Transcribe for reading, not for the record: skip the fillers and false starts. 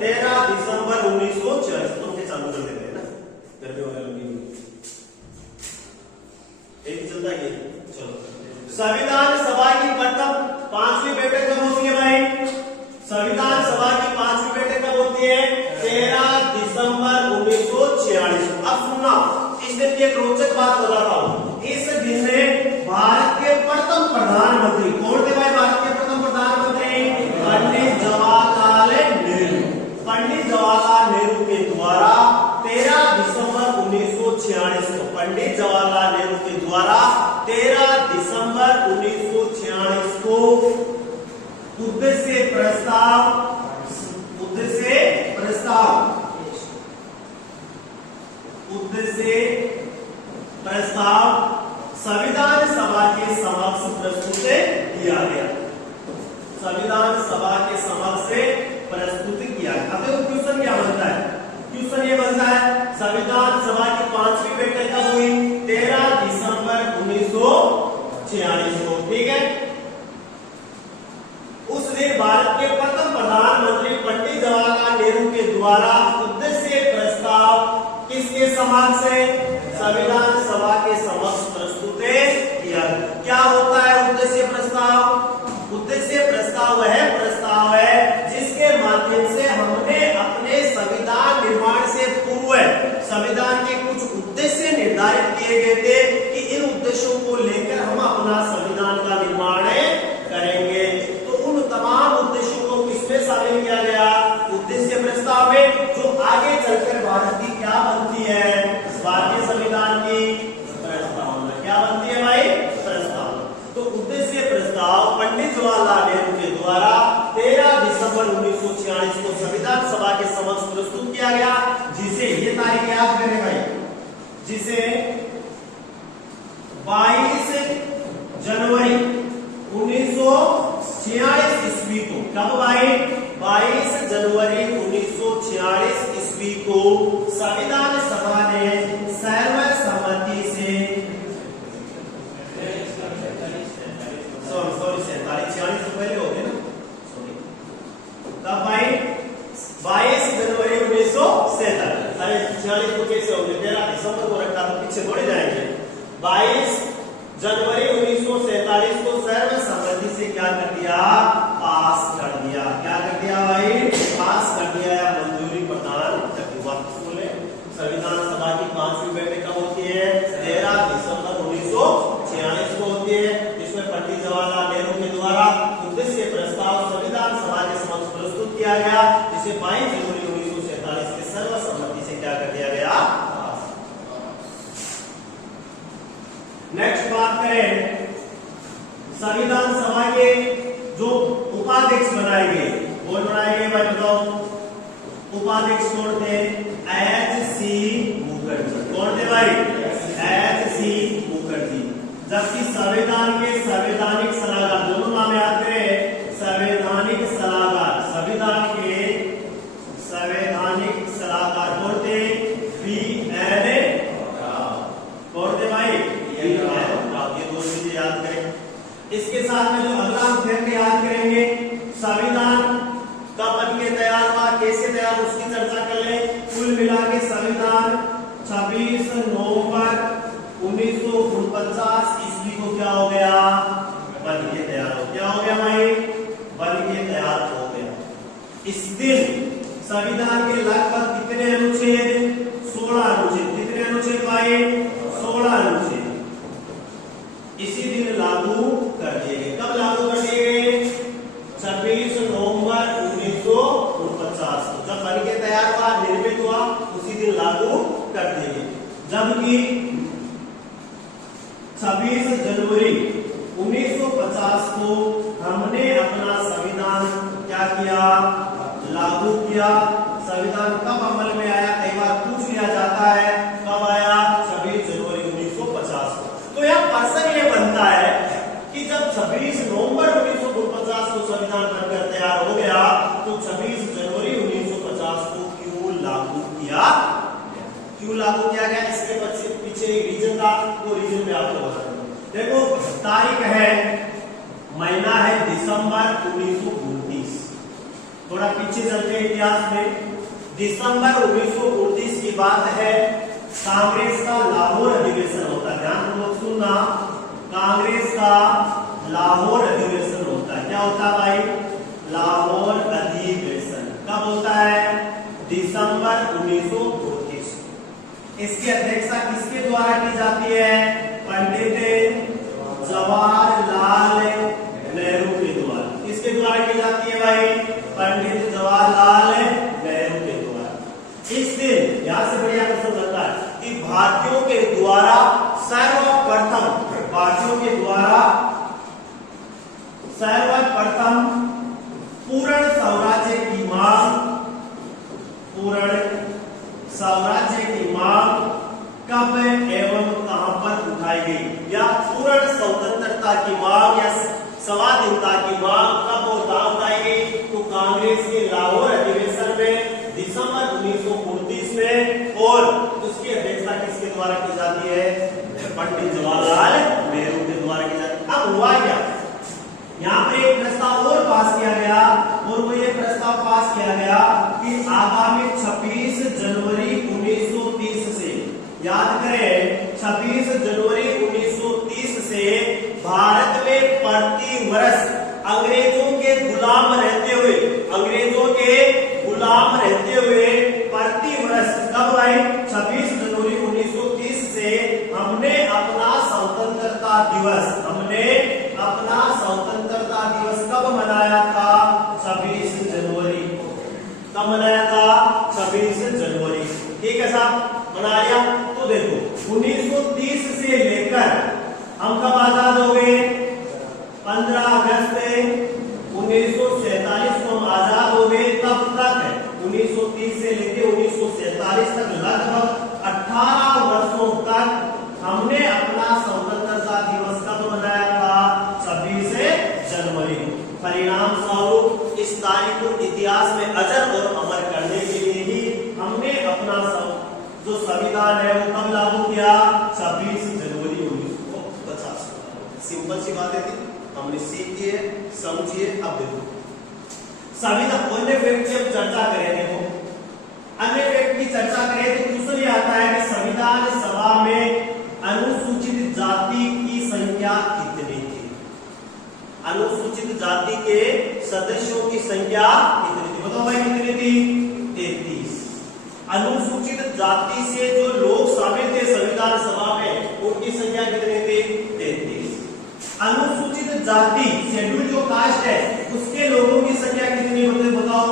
13 दिसंबर 1946। तो हम चालू कर देते हैं ना, गर्मी वगैरह लगी एक चलता है। चलो, संविधान सभा की प्रथम 5वीं बैठक कब होती है भाई? संविधान सभा की 5वीं बैठक कब होती है? 13 दिसंबर 1946। अब सुनना, इस दिन की एक रोचक बात बताता हूं। इस दिन में भारत के प्रथम प्रधानमंत्री कौन थे भाई? भारत के प्रथम प्रधानमंत्री पंडित जवाहरलाल नेहरू। पंडित जवाहरलाल नेहरू के द्वारा 13 दिसंबर 1946 को, पंडित जवाहरलाल नेहरू के द्वारा 13 दिसंबर 1946 को उद्देश्य प्रस्ताव संविधान सभा के समक्ष प्रस्तुत किया गया। संविधान सभा के समक्ष प्रस्तुत किया गया। अब देखो क्वेश्चन क्या बनता है? क्वेश्चन ये बनता है, संविधान सभा की 5वीं बैठक कब हुई? 13 दिसंबर 1946 को, ठीक है। उस दिन भारत के प्रथम प्रधानमंत्री पंडित जवाहरलाल नेहरू के द्वारा उद्देश्य प्रस्ताव किसके समक्ष? संविधान सभा के समक्ष प्रस्तुत किया। क्या होता है उद्देश्य प्रस्ताव? उद्देश्य प्रस्ताव वह प्रस्ताव है जिसके माध्यम से हमने अपने संविधान निर्माण से पूर्व संविधान के कुछ उद्देश्य निर्धारित किए गए थे कि इन उद्देश्यों को लेकर हम अपना संविधान का निर्माण करेंगे। तो उन तमाम उद्देश्यों को किसमें शामिल किया गया? उद्देश्य प्रस्ताव में, जो आगे चलकर भारत की क्या बनती है? भारतीय संविधान की प्रस्तावना। क्या बनती है भाई? प्रस्तावना। तो उद्देश्य प्रस्ताव पंडित जवाहरलाल नेहरू के द्वारा 13 दिसंबर 1946 को संविधान सभा के समक्ष प्रस्तुत किया गया, जिसे ये तारीख याद करें भाई, जिसे 22 जनवरी 1946 ईस्वी को, कब भाई? 22 जनवरी 1946 ईस्वी को संविधान सभा ने सर्वसम्मति से 46 तो पहले हो गए ना, तब भाई 22 जनवरी 1947। अरे 46 को कैसे हो गए? 13 दिसंबर को रखा तो पीछे बढ़ जाएंगे। 22 जनवरी 1947 को सर्वसम्मति से क्या कर दिया? पास कर दिया। क्या कर दिया भाई? पास कर दिया या मंजूरी प्रदान कर दी। वापस बोले, संविधान सभा की 5वीं बैठक कब होती है? 13 दिसंबर 1946 को होती है, जिसमें पंडित जवाहरलाल नेहरू के द्वारा उद्देश्य प्रस्ताव संविधान सभा के समक्ष प्रस्तुत किया गया, जिसे 22 जनवरी 1947 के सर्वसम्मति से क्या कर दिया गया? नेक्स्ट बात करें, संविधान सभा के जो उपाध्यक्ष बनाए गए, कौन बनाए गए भाई बताओ? उपाध्यक्ष कौन थे? H.C. मुखर्जी। कौन थे भाई? H.C. मुखर्जी। जबकि संविधान के संवैधानिक सलाहकार, दोनों नाम याद करें, संवैधानिक सलाहकार, संविधान के संवैधानिक सलाहकार कौन थे? V.N. कौन थे भाई? ये दो चीजें याद करें। इसके साथ में जो अगला हम फिर याद करेंगे, संविधान कब बन के तैयार हुआ, कैसे तैयार, उसकी चर्चा कर ले। कुल मिला के संविधान 26 नवंबर 1949 ईस्वी को क्या हो गया? बन के तैयार हो। क्या हो गया भाई? बन के तैयार हो गया। इस दिन संविधान के लगभग कितने अनुच्छेद? 16 अनुच्छेद। कितने अनुच्छेद भाई? 16 अनुच्छेद इसी दिन लागू कर दिए गए। कब लागू कर दिए गए? 26 नवंबर 1949 को, जब बन के तैयार हुआ, निर्मित हुआ, उसी दिन लागू कर दिए गए। जबकि 26 जनवरी 1950 को हमने अपना संविधान क्या किया? लागू किया। संविधान कब अमल में आया? कई बार पूछ लिया जाता है, कब आया? 26 जनवरी 1950 को। तो यह प्रश्न ये बनता है कि जब 26 नवंबर 1949 को संविधान बनकर तैयार हो गया, तो 26 जनवरी 1950 को क्यों लागू किया? क्यों लागू किया गया? इसके पीछे एक रीजन था, वो रीजन में आपको बता दूं। देखो, तारीख है, महीना है दिसंबर 1929, थोड़ा पीछे चलते हैं इतिहास में। दिसंबर 1929 की बात है, कांग्रेस का लाहौर अधिवेशन होता है। ध्यानपूर्वक सुनना, कांग्रेस का लाहौर अधिवेशन होता है। क्या होता है भाई? लाहौर अधिवेशन कब होता है? दिसंबर 1929। इसकी अध्यक्षता किसके द्वारा की जाती है? पंडित जवाहरलाल नेहरू के द्वारा। किसके द्वारा की जाती है भाई? पंडित जवाहरलाल नेहरू के द्वारा। इस दिन यहां से बढ़िया क्वेश्चन बनता है कि भारतीयों के द्वारा सर्वप्रथम पूर्ण स्वराज्य की मांग कब एवं कहां पर उठाई गई, या पूर्ण स्वतंत्रता की मांग या स्वाधीनता की मांग कब और कहां उठाई गई? तो कांग्रेस के लाहौर अधिवेशन में दिसंबर 1929 में, और उसकी अध्यक्षता किसके द्वारा की जाती है? पंडित जवाहरलाल नेहरू के द्वारा की जाती है। अब हुआ क्या, यहाँ पे एक प्रस्ताव और पास किया गया, और वो ये प्रस्ताव पास किया गया कि आगामी 26 जनवरी 1930 से, याद करें 26 जनवरी 1930 से भारत में प्रति वर्ष अंग्रेजों के गुलाम रहते हुए प्रति वर्ष कब आए? 26 जनवरी 1930 से हमने अपना स्वतंत्रता दिवस कब मनाया था? 26 जनवरी। कब मनाया था? 26 जनवरी। ठीक है साहब, मना लिया। तो देखो 1930 से लेकर हम कब आजाद हो गए? 15 अगस्त 1947 को हम आजाद हो गए। तब तक 1930 से लेकर 1947 तक लगभग 18 वर्षों तक हमने अपना स्वतंत्रता दिवस कब मनाया था? 26 जनवरी। परिणाम स्वरूप इस तारीख को इतिहास में अजर और अमर करने के लिए ही हमने अपना जो संविधान है वो कब लागू किया? 26 जनवरी 1950। सिंपल सी बातें थी, हमने सीखी है, समझिए। अब देखो संविधान अन्य फैक्ट की चर्चा करें, देखो अन्य फैक्ट की चर्चा करें तो क्वेश्चन ये आता है कि संविधान सभा में अनुसूचित जाति की संख्या कितनी थी? अनुसूचित जाति के सदस्यों की संख्या कितनी थी? बताओ भाई कितनी थी? 33। अनुसूचित जाति से जो लोग शामिल थे संविधान सभा में, उनकी संख्या कितनी थी? 33। अनुसूचित जाति शेड्यूल जो कास्ट है उसके लोगों की संख्या कितनी होती है? बताओ